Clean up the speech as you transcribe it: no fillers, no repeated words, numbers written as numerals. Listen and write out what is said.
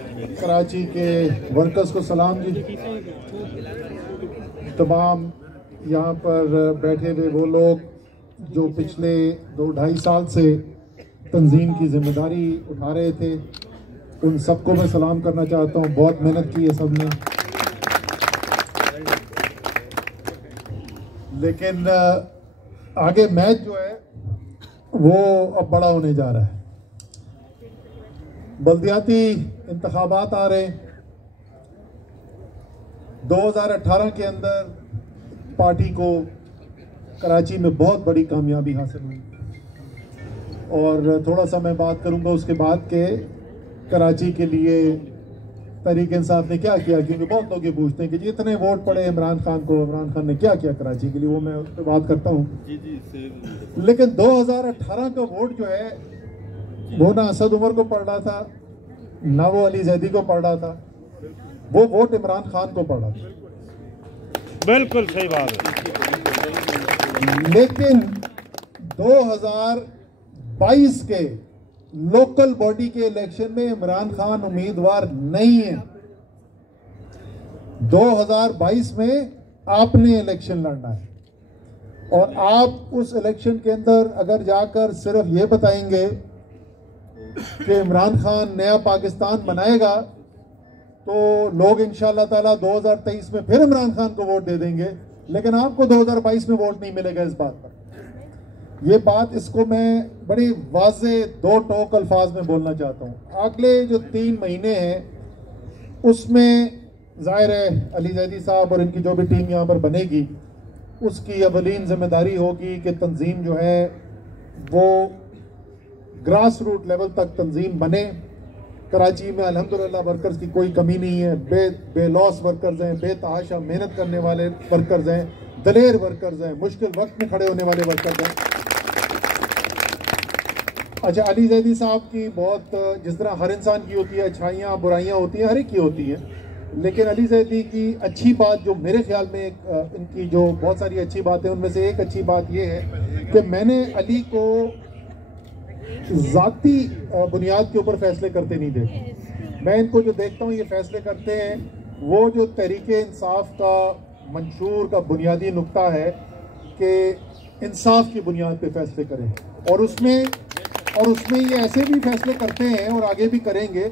कराची के वर्कर्स को सलाम जी। तमाम यहाँ पर बैठे हुए वो लोग जो पिछले 2-2.5 साल से तंजीम की जिम्मेदारी उठा रहे थे, उन सबको मैं सलाम करना चाहता हूँ। बहुत मेहनत की है सब ने, लेकिन आगे मैच जो है वो अब बड़ा होने जा रहा है। बल्दियाती इंतखाबात आ रहे हैं। 2018 के अंदर पार्टी को कराची में बहुत बड़ी कामयाबी हासिल हुई, और थोड़ा सा मैं बात करूंगा उसके बाद के कराची के लिए तहरीक इंसाफ ने क्या किया, क्योंकि बहुत लोग ये पूछते हैं कि जी इतने वोट पड़े इमरान खान को, इमरान खान ने क्या किया कराची के लिए, वो मैं उस पर बात करता हूँ। लेकिन 2018 का वोट जो है वो ना असद उमर को पड़ रहा था, ना वो अली जैदी को पड़ रहा था, वो वोट इमरान खान को पड़ रहा था। बिल्कुल सही बात है। लेकिन 2022 के लोकल बॉडी के इलेक्शन में इमरान खान उम्मीदवार नहीं है। 2022 में आपने इलेक्शन लड़ना है, और आप उस इलेक्शन के अंदर अगर जाकर सिर्फ ये बताएंगे कि इमरान खान नया पाकिस्तान बनाएगा, तो लोग इंशाअल्लाह ताला 2023 में फिर इमरान खान को वोट दे देंगे, लेकिन आपको 2022 में वोट नहीं मिलेगा। इस बात पर ये बात, इसको मैं बड़ी वाज़े दो टोक अल्फाज में बोलना चाहता हूँ। अगले जो 3 महीने हैं उसमें जाहिर है अली जैदी साहब और इनकी जो भी टीम यहाँ पर बनेगी, उसकी अवलीन जिम्मेदारी होगी कि तंजीम जो है वो ग्रास रूट लेवल तक तंजीम बने। कराची में अल्हम्दुलिल्लाह वर्कर्स की कोई कमी नहीं है। बेलौस वर्कर्स हैं, बेतहाशा मेहनत करने वाले वर्कर्स हैं, दलेर वर्कर्स हैं, मुश्किल वक्त में खड़े होने वाले वर्कर्स हैं। अच्छा, अली जैदी साहब की बहुत, जिस तरह हर इंसान की होती है अच्छाइयाँ बुराइयाँ होती हैं, हर एक की होती हैं, लेकिन अली जैदी की अच्छी बात जो मेरे ख्याल में इनकी जो बहुत सारी अच्छी बातें, उनमें से एक अच्छी बात यह है कि मैंने अली को ज़ाती बुनियाद के ऊपर फैसले करते नहीं देखता। मैं इनको जो देखता हूँ ये फैसले करते हैं वो जो तहरीके इंसाफ का मंशूर का बुनियादी नुक्ता है कि इंसाफ की बुनियाद पे फैसले करें, और उसमें ये ऐसे भी फैसले करते हैं और आगे भी करेंगे